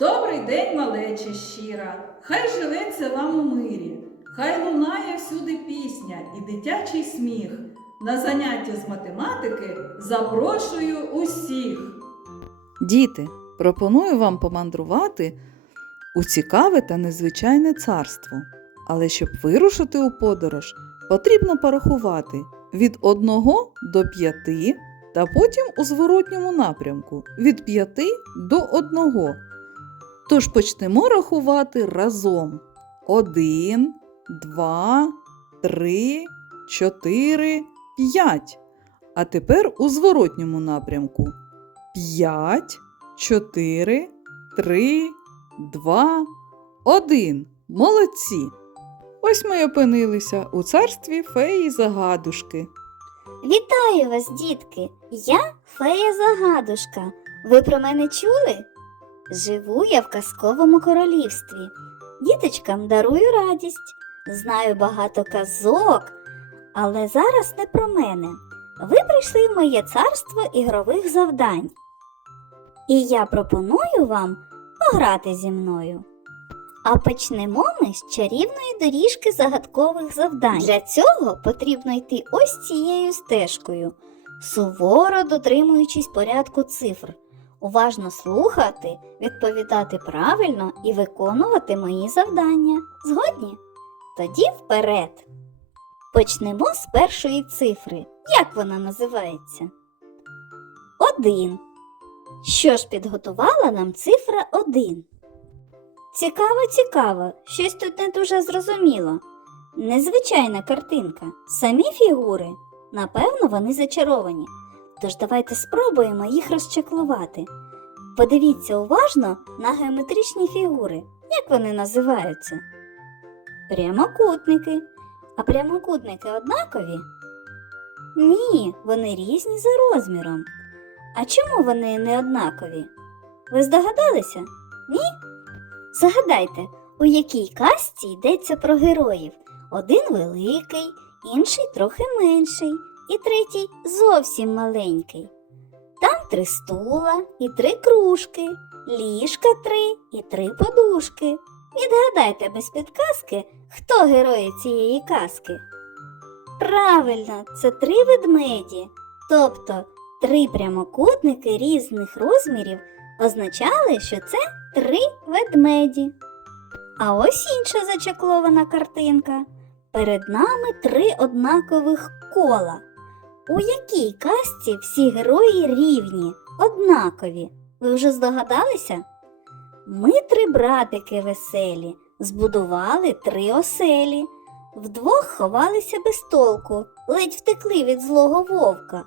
Добрий день, малече щира, хай живеться вам у мирі, хай лунає всюди пісня і дитячий сміх. На заняття з математики запрошую усіх. Діти, пропоную вам помандрувати у цікаве та незвичайне царство. Але щоб вирушити у подорож, потрібно порахувати від 1 до 5 та потім у зворотньому напрямку від 5 до 1. Тож почнемо рахувати разом. 1, 2, 3, 4, 5. А тепер у зворотньому напрямку. 5, 4, 3, 2, 1. Молодці! Ось ми опинилися у царстві феї загадушки. Вітаю вас, дітки! Я фея Загадушка. Ви про мене чули? Живу я в казковому королівстві. Діточкам дарую радість. Знаю багато казок, але зараз не про мене. Ви прийшли в моє царство ігрових завдань. І я пропоную вам пограти зі мною. А почнемо ми з чарівної доріжки загадкових завдань. Для цього потрібно йти ось цією стежкою, суворо дотримуючись порядку цифр, уважно слухати, відповідати правильно і виконувати мої завдання. Згодні? Тоді вперед. Почнемо з першої цифри. Як вона називається? Один. Що ж підготувала нам цифра 1? Цікаво, цікаво, щось тут не дуже зрозуміло. Незвичайна картинка, самі фігури, напевно, вони зачаровані. Тож давайте спробуємо їх розчеклувати. Подивіться уважно на геометричні фігури. Як вони називаються? Прямокутники. А прямокутники однакові? Ні, вони різні за розміром. А чому вони не однакові? Ви здогадалися? Ні? Загадайте, у якій казці йдеться про героїв? Один великий, інший трохи менший, і третій зовсім маленький. Там три стула і три кружки, ліжка три і три подушки. Відгадайте без підказки, хто герої цієї казки. Правильно, це три ведмеді, тобто три прямокутники різних розмірів означали, що це три ведмеді. А ось інша зачеклована картинка. Перед нами три однакових кола. У якій казці всі герої рівні, однакові. Ви вже здогадалися? Ми три братики веселі, збудували три оселі. Вдвох ховалися без толку, ледь втекли від злого вовка.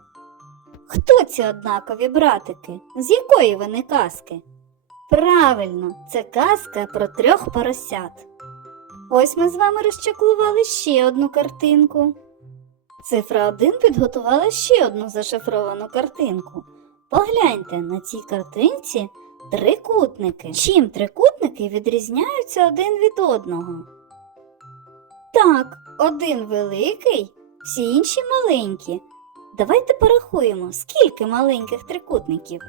Хто ці однакові братики? З якої вони казки? Правильно, це казка про трьох поросят. Ось ми з вами розчаклували ще одну картинку. Цифра 1 підготувала ще одну зашифровану картинку. Погляньте, на цій картинці трикутники. Чим трикутники відрізняються один від одного? Так, один великий, всі інші маленькі. Давайте порахуємо, скільки маленьких трикутників.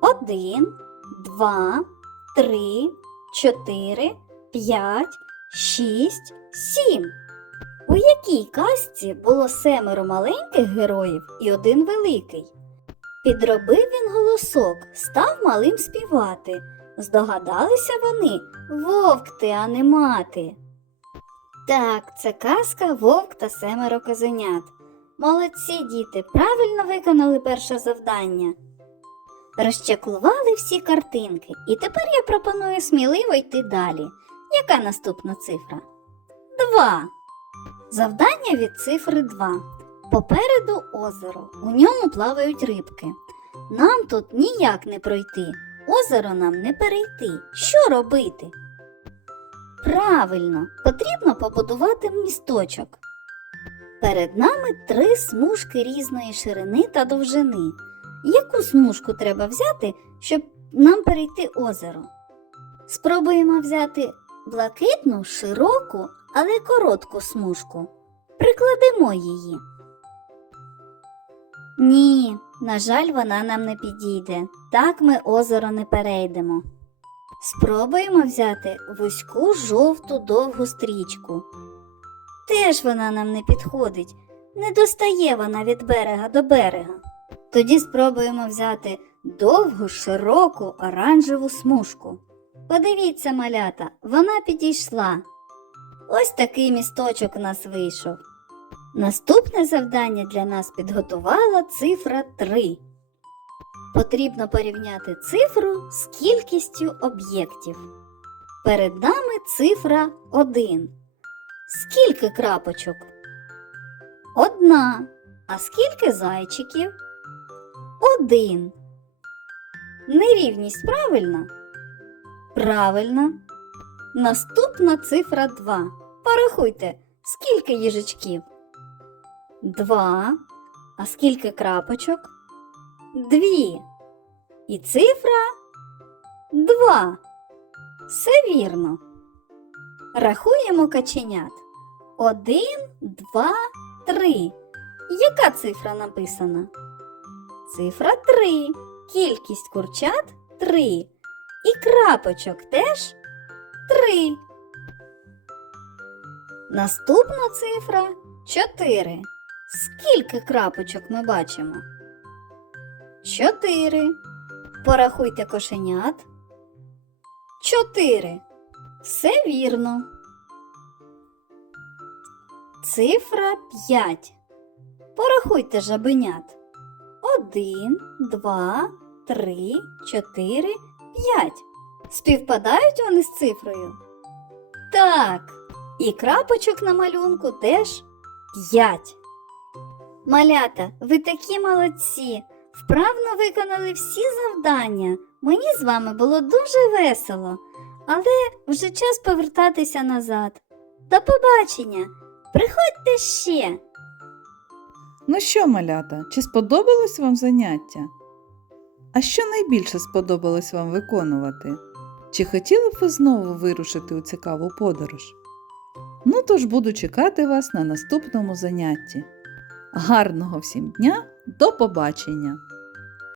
Один, два, три, чотири, п'ять, шість, сім. У якій казці було семеро маленьких героїв і один великий? Підробив він голосок, став малим співати. Здогадалися вони вовк ти, а не мати. Так, це казка вовк та семеро козенят. Молодці діти, правильно виконали перше завдання. Розчаклували всі картинки, і тепер я пропоную сміливо йти далі. Яка наступна цифра? Два. Завдання від цифри 2. Попереду озеро. У ньому плавають рибки. Нам тут ніяк не пройти. Озеро нам не перейти. Що робити? Правильно, потрібно побудувати місточок. Перед нами три смужки різної ширини та довжини. Яку смужку треба взяти, щоб нам перейти озеро? Спробуємо взяти блакитну, широку, але коротку смужку. прикладемо її. Ні, на жаль, вона нам не підійде. Так ми озеро не перейдемо. Спробуємо взяти вузьку жовту довгу стрічку. Теж вона нам не підходить, не достає вона від берега до берега. Тоді спробуємо взяти довгу, широку оранжеву смужку. Подивіться, малята, вона підійшла. Ось такий місточок у нас вийшов. Наступне завдання для нас підготувала цифра 3. Потрібно порівняти цифру з кількістю об'єктів. Перед нами цифра 1. Скільки крапочок? Одна. А скільки зайчиків? Один. Нерівність правильна? Правильно. Наступна цифра 2. Порахуйте, скільки їжачків? Два. А скільки крапочок? Дві. І цифра два. Все вірно. Рахуємо каченят. Один, два, три. Яка цифра написана? Цифра три. Кількість курчат три. І крапочок теж три. Наступна цифра 4. Скільки крапочок ми бачимо? 4. Порахуйте кошенят. 4. Все вірно. Цифра 5. Порахуйте жабенят. 1, 2, 3, 4, 5. Співпадають вони з цифрою? Так. І крапочок на малюнку теж 5. Малята, ви такі молодці. Вправно виконали всі завдання. Мені з вами було дуже весело, але вже час повертатися назад. До побачення! Приходьте ще! Ну що, малята, чи сподобалось вам заняття? А що найбільше сподобалось вам виконувати? Чи хотіли б ви знову вирушити у цікаву подорож? Ну тож буду чекати вас на наступному занятті. Гарного всім дня, до побачення!